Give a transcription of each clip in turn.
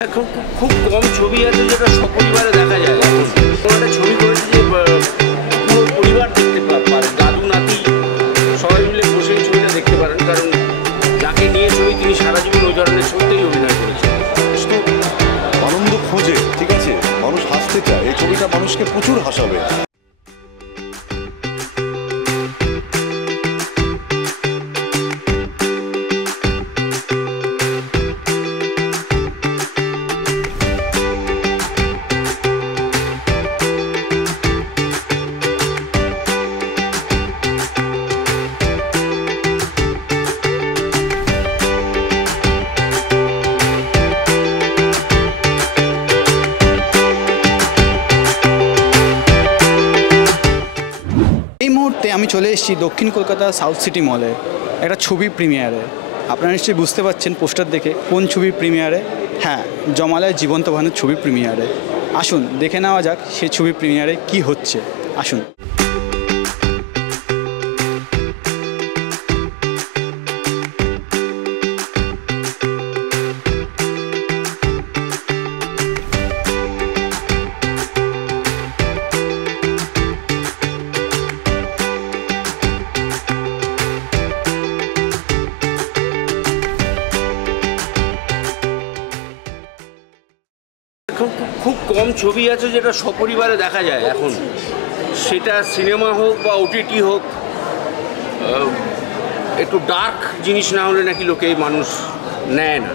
এখন খুব কম ছবি আছে যেটা সপরিবারে দেখা যায়। একটা ছবি করেছে যে পুরো পরিবার দেখতে পারেন, দাদু নাতি সবাই মিলে বসে এই ছবিটা দেখতে পারেন, কারণ যাকে নিয়ে ছবি তিনি সারা জীবন ওই ধরনের ছবিতেই অভিনয় করেছেন। আনন্দ খোঁজে, ঠিক আছে, মানুষ হাসতে চায়, এই ছবিটা মানুষকে প্রচুর হাসাবে। এই মুহূর্তে আমি চলে এসেছি দক্ষিণ কলকাতা সাউথ সিটি মলে একটা ছবি প্রিমিয়ারে। আপনারা নিশ্চয়ই বুঝতে পারছেন পোস্টার দেখে কোন ছবি প্রিমিয়ারে। হ্যাঁ, জমালয় জীবন্ত ভানুর ছবি প্রিমিয়ারে। আসুন দেখে নেওয়া যাক সেই ছবি প্রিমিয়ারে কি হচ্ছে। আসুন। এখন খুব কম ছবি আছে যেটা সপরিবারে দেখা যায় এখন, সেটা সিনেমা হোক বা ওটিটি হোক। একটু ডার্ক জিনিস না হলে নাকি লোকে মানুষ নেয় না।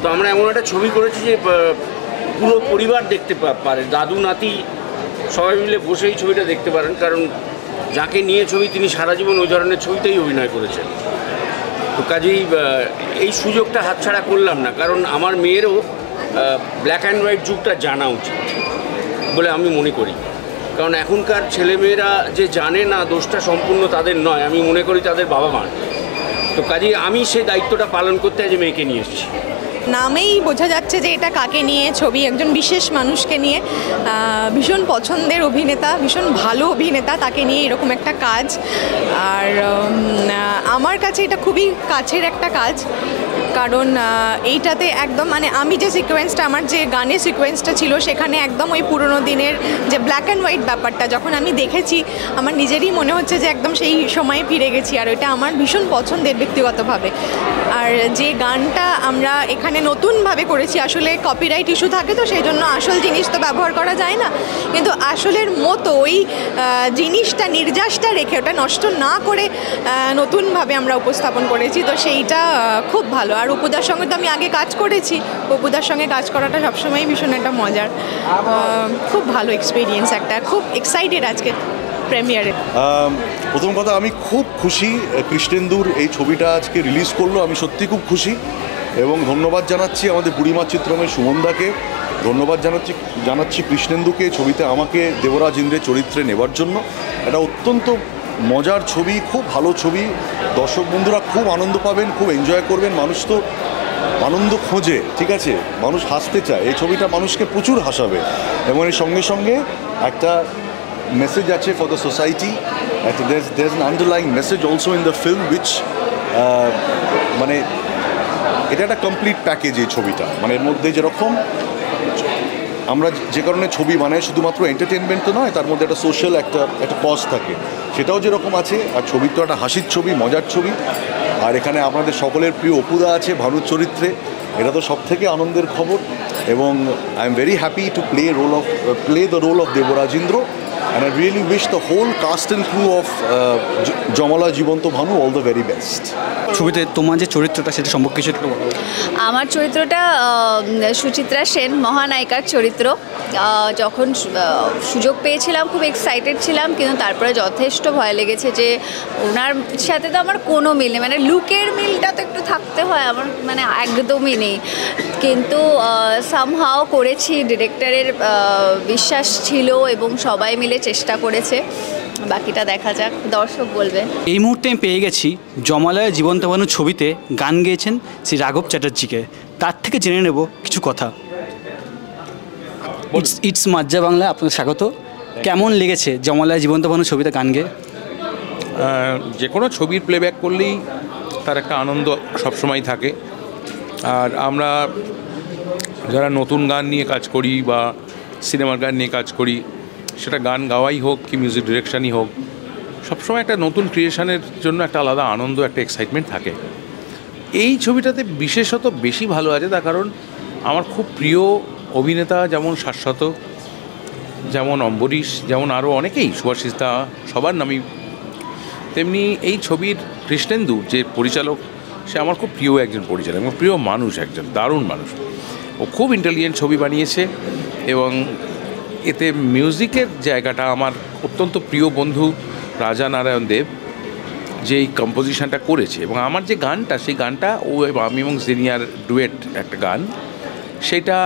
তো আমরা এমন একটা ছবি করেছি যে পুরো পরিবার দেখতে পারে, দাদু নাতি সবাই মিলে বসে এই ছবিটা দেখতে পারেন, কারণ যাকে নিয়ে ছবি তিনি সারা জীবন ওই ধরনের ছবিতেই অভিনয় করেছেন। তো কাজেই এই সুযোগটা হাতছাড়া করলাম না, কারণ আমার মেয়েরও ব্ল্যাক অ্যান্ড হোয়াইট যুগটা জানা উচিত বলে আমি মনে করি। কারণ এখনকার ছেলেমেয়েরা যে জানে না, দোষটা সম্পূর্ণ তাদের নয়, আমি মনে করি তাদের বাবা মার। তো কাজেই আমি সেই দায়িত্বটা পালন করতে আজ মেয়েকে নিয়ে এসেছি। নামেই বোঝা যাচ্ছে যে এটা কাকে নিয়ে ছবি, একজন বিশেষ মানুষকে নিয়ে, ভীষণ পছন্দের অভিনেতা, ভীষণ ভালো অভিনেতা, তাকে নিয়ে এরকম একটা কাজ। আর আমার কাছে এটা খুবই কাছের একটা কাজ, কারণ এইটাতে একদম মানে আমি যে সিকোয়েন্সটা, আমার যে গানের সিকোয়েন্সটা ছিল সেখানে একদম ওই পুরোনো দিনের যে ব্ল্যাক অ্যান্ড হোয়াইট ব্যাপারটা যখন আমি দেখেছি, আমার নিজেরই মনে হচ্ছে যে একদম সেই সময়ে ফিরে গেছি। আর ওইটা আমার ভীষণ পছন্দের ব্যক্তিগতভাবে। আর যে গানটা আমরা এখানে নতুনভাবে করেছি, আসলে কপিরাইট ইস্যু থাকে, তো সেই জন্য আসল জিনিস তো ব্যবহার করা যায় না, কিন্তু আসলের মতো ওই জিনিসটা, নির্যাসটা রেখে ওটা নষ্ট না করে নতুনভাবে আমরা উপস্থাপন করেছি। তো সেইটা খুব ভালো। আর অপুদার সঙ্গে তো আমি আগে কাজ করেছি, অপুদার সঙ্গে কাজ করাটা সবসময়ই ভীষণ একটা মজার, খুব ভালো এক্সপিরিয়েন্স একটা। খুব এক্সাইটেড আজকে প্রিমিয়ারে। প্রথম কথা, আমি খুব খুশি কৃষ্ণেন্দুর এই ছবিটা আজকে রিলিজ করলো, আমি সত্যি খুব খুশি। এবং ধন্যবাদ জানাচ্ছি আমাদের বুড়িমা চিত্রময় সুমনদাকে, ধন্যবাদ জানাচ্ছি কৃষ্ণেন্দুকে ছবিতে আমাকে দেবরাজ ইন্দ্রের চরিত্রে নেবার জন্য। এটা অত্যন্ত মজার ছবি, খুব ভালো ছবি, দর্শক বন্ধুরা খুব আনন্দ পাবেন, খুব এনজয় করবেন। মানুষ তো আনন্দ খোঁজে, ঠিক আছে, মানুষ হাসতে চায়, এই ছবিটা মানুষকে প্রচুর হাসাবে। এবং এর সঙ্গে সঙ্গে একটা মেসেজ আছে for the society, there's an underlying message also in the film which মানে এটা একটা কমপ্লিট প্যাকেজ এই ছবিটা। মানে এর মধ্যে যেরকম আমরা যে কারণে ছবি বানাই, শুধুমাত্র এন্টারটেনমেন্ট তো নয়, তার মধ্যে একটা সোশ্যাল একটা কজ থাকে, সেটাও যেরকম আছে। আর ছবি তো একটা হাসির ছবি, মজার ছবি। আর এখানে আপনাদের সকলের প্রিয় অপুদা আছে ভানুর চরিত্রে, এটা তো সব থেকে আনন্দের খবর। এবং I am very happy to play the role of Debraj Indra, and I really wish the whole cast and crew of জমালয় জীবন্ত Bhanu all the very best. ছবিতে তোমার যে চরিত্রটা সেটা সম্পর্কে কিছু একটু বলো। আমার চরিত্রটা সুচিত্রা সেন, মহানায়িকার চরিত্র। যখন সুযোগ পেয়েছিলাম খুব এক্সাইটেড ছিলাম, কিন্তু তারপরে যথেষ্ট ভয় লেগেছে যে ওনার সাথে তো আমার কোনো মিল নেই, মানে লুকের মিলটা তো একটু থাকতে হয়, আমার মানে একদমই নেই। কিন্তু সামহাও করেছি, ডিরেক্টরের বিশ্বাস ছিল এবং সবাই মিলে চেষ্টা করেছে। বাকিটা দেখা যাক, দর্শক বলবে। এই মুহূর্তে আমি পেয়ে গেছি জমালয় জীবন্ত ভানু ছবিতে গান গেয়েছেন শ্রী রাঘব চ্যাটার্জিকে, তার থেকে জেনে নেব কিছু কথা। ইটস মাজ্জা বাংলা, আপনাদের স্বাগত। কেমন লেগেছে জমালয় জীবন্ত ভানু ছবিতে গান গেয়ে? যে কোনো ছবির প্লেব্যাক করলেই তার একটা আনন্দ সবসময় থাকে। আর আমরা যারা নতুন গান নিয়ে কাজ করি বা সিনেমার গান নিয়ে কাজ করি, সেটা গান গাওয়াই হোক কি মিউজিক ডিরেকশানই হোক, সবসময় একটা নতুন ক্রিয়েশনের জন্য একটা আলাদা আনন্দ, একটা এক্সাইটমেন্ট থাকে। এই ছবিটাতে বিশেষত বেশি ভালো আছে, তার কারণ আমার খুব প্রিয় অভিনেতা যেমন শাশ্বত, যেমন অম্বরীশ, যেমন আরও অনেকেই, সুভাষিসদা, সবার নামই, তেমনি এই ছবির কৃষ্ণেন্দু যে পরিচালক, সে আমার খুব প্রিয় একজন পরিচালক এবং প্রিয় মানুষ, একজন দারুণ মানুষ। ও খুব ইন্টেলিজেন্ট ছবি বানিয়েছে এবং এতে মিউজিকের জায়গাটা আমার অত্যন্ত প্রিয় বন্ধু রাজা নারায়ণ দেব যে এই কম্পোজিশনটা করেছে, এবং আমার যে গানটা, সেই গানটা ও আমি এবং জিনিয়ার ডুয়েট একটা গান, সেটা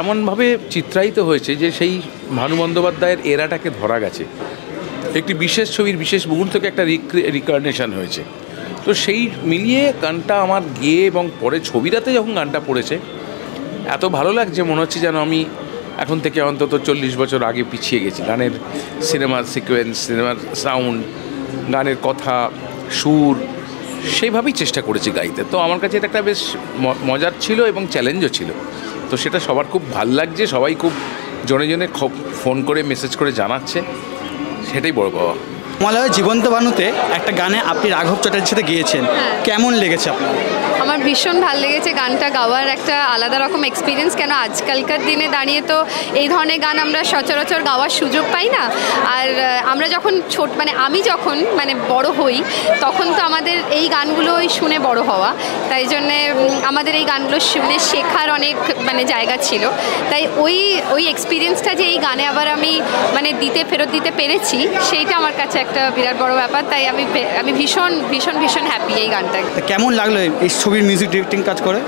এমনভাবে চিত্রায়িত হয়েছে যে সেই ভানু বন্দ্যোপাধ্যায়ের এরাটাকে ধরা গেছে, একটি বিশেষ ছবির বিশেষ মুহূর্তকে একটা রিকার্নেশন হয়েছে। তো সেই মিলিয়ে গানটা আমার গেয়ে এবং পরে ছবিটাতে যখন গানটা পড়েছে এত ভালো লাগছে, মনে হচ্ছে যেন আমি এখন থেকে অন্তত 40 বছর আগে পিছিয়ে গেছি। গানের সিনেমার সিকোয়েন্স, সিনেমার সাউন্ড, গানের কথা, সুর, সেইভাবেই চেষ্টা করেছি গাইতে। তো আমার কাছে এটা একটা বেশ মজার ছিল এবং চ্যালেঞ্জও ছিল। তো সেটা সবার খুব ভালো লাগছে, সবাই খুব জনে জনে ফোন করে মেসেজ করে জানাচ্ছে, সেটাই বড় পাওয়া। জমালয়ের জীবন্ত ভানুতে একটা গানে আপনি রাঘব চ্যাটার্জির সাথে গিয়েছেন, কেমন লেগেছে আপনার? আমার ভীষণ ভালো লেগেছে। গানটা গাওয়ার একটা আলাদা রকম এক্সপিরিয়েন্স, কেন আজকালকার দিনে দাঁড়িয়ে তো এই ধরনের গান আমরা সচরাচর গাওয়ার সুযোগ পাই না। আর আমরা যখন আমি যখন বড় হই, তখন তো আমাদের এই গানগুলোই শুনে বড় হওয়া, তাই জন্যে আমাদের এই গানগুলো শুনে শেখার অনেক জায়গা ছিল। তাই ওই এক্সপিরিয়েন্সটা যে এই গানে আবার আমি ফেরত দিতে পেরেছি, সেইটা আমার কাছে একটা বিরাট বড় ব্যাপার। তাই আমি ভীষণ ভীষণ ভীষণ হ্যাপি এই গানটা। কেমন লাগলো এই ছবির মিউজিক ডিরেক্টিং কাজ করে?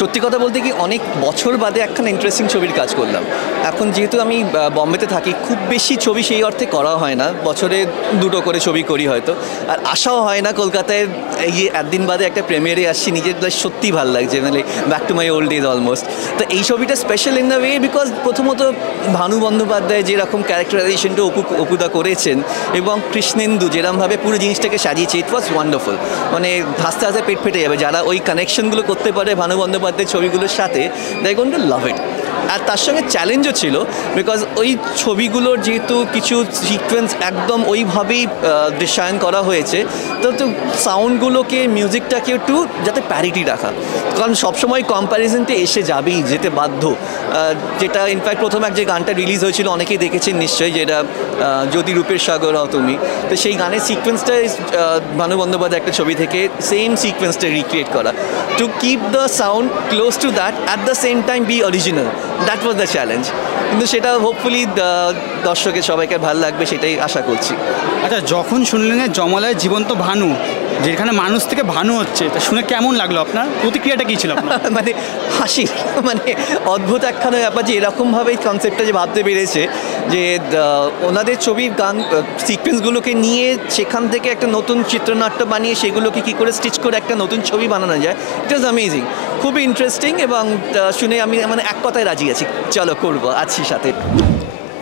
সত্যি কথা বলতে কি, অনেক বছর বাদে একখানা ইন্টারেস্টিং ছবির কাজ করলাম। এখন যেহেতু আমি বম্বেতে থাকি, খুব বেশি ছবি সেই অর্থে করা হয় না, বছরে 2টো করে ছবি করি হয়তো, আর আসাও হয় না কলকাতায়। এই একদিন বাদে একটা প্রিমিয়ারে আসছি, নিজের সত্যি ভালো লাগছে, back to my old days almost. তো এই ছবিটা special in the way because প্রথমত ভানু বন্দ্যোপাধ্যায় যেরকম ক্যারেক্টারাইজেশনটা অপুদা করেছেন এবং কৃষ্ণেন্দু যেরকমভাবে পুরো জিনিসটাকে সাজিয়েছে, ইট ওয়াজ ওয়ান্ডারফুল। হাসতে হাসতে পেট ফেটে যাবে। যারা ওই কানেকশনগুলো করতে পারে ভানু বন্দ্যোপাধ্যায়ের ছবিগুলোর সাথে, দে গোইং টু লাভ ইট। আর তার সঙ্গে চ্যালেঞ্জও ছিল, বিকজ ওই ছবিগুলোর যেহেতু কিছু সিকোয়েন্স একদম ওইভাবেই দৃশ্যায়ন করা হয়েছে, তো সাউন্ডগুলোকে, মিউজিকটাকে একটু যাতে প্যারিটি রাখা, কারণ সবসময় কম্প্যারিজনটা এসে যাবেই, যেতে বাধ্য। যেটা ইনফ্যাক্ট প্রথম যে গানটা রিলিজ হয়েছিল, অনেকেই দেখেছেন নিশ্চয়ই, যেটা যদি রূপের সাগর হও তুমি, তো সেই গানের সিকোয়েন্সটা ভানু বন্দ্যোপাধ্যায় একটা ছবি থেকে সেম সিকোয়েন্সটা রিক্রিয়েট করা, to keep the sound close to that, at the same time be original. That was the challenge, কিন্তু সেটা হোপফুলি দর্শকের সবাইকে ভালো লাগবে, সেটাই আশা করছি। আচ্ছা, যখন শুনলেন জমালয়ের জীবন্ত ভানু, যেখানে মানুষ থেকে ভানু হচ্ছে, তা শুনে কেমন লাগলো আপনার? প্রতিক্রিয়াটা কী ছিল আপনার? হাসি, অদ্ভুত একখানা ব্যাপার যে এরকমভাবে কনসেপ্টটা যে ভাবতে পেরেছে, যে ওনাদের ছবির গান সিকোয়েন্সগুলোকে নিয়ে সেখান থেকে একটা নতুন চিত্রনাট্য বানিয়ে সেগুলোকে কী করে স্টিচ করে একটা নতুন ছবি বানানো যায়, ইট ওয়াজ অ্যামেজিং, খুবই ইন্টারেস্টিং। এবং শুনে আমি এক কথায় রাজি আছি, চলো করবো, আছি সাথে।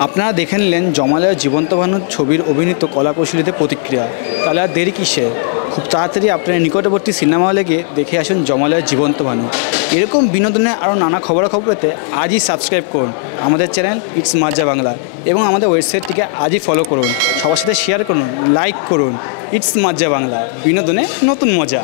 আপনারা দেখে নিলেন জমালয়ের জীবন্ত ভানুর ছবির অভিনীত কলাকৌশলীদের প্রতিক্রিয়া। তাহলে আর দেরি কিসে? খুব তাড়াতাড়ি আপনার নিকটবর্তী সিনেমা হলে গিয়ে দেখে আসুন জমালয়ের জীবন্ত ভানু। এরকম বিনোদনের আরও নানা খবরাখবর পেতে আজই সাবস্ক্রাইব করুন আমাদের চ্যানেল ইটস মাজ্জা বাংলা, এবং আমাদের ওয়েবসাইটটিকে আজই ফলো করুন, সবার সাথে শেয়ার করুন, লাইক করুন। ইটস মাজ্জা বাংলা, বিনোদনে নতুন মজা।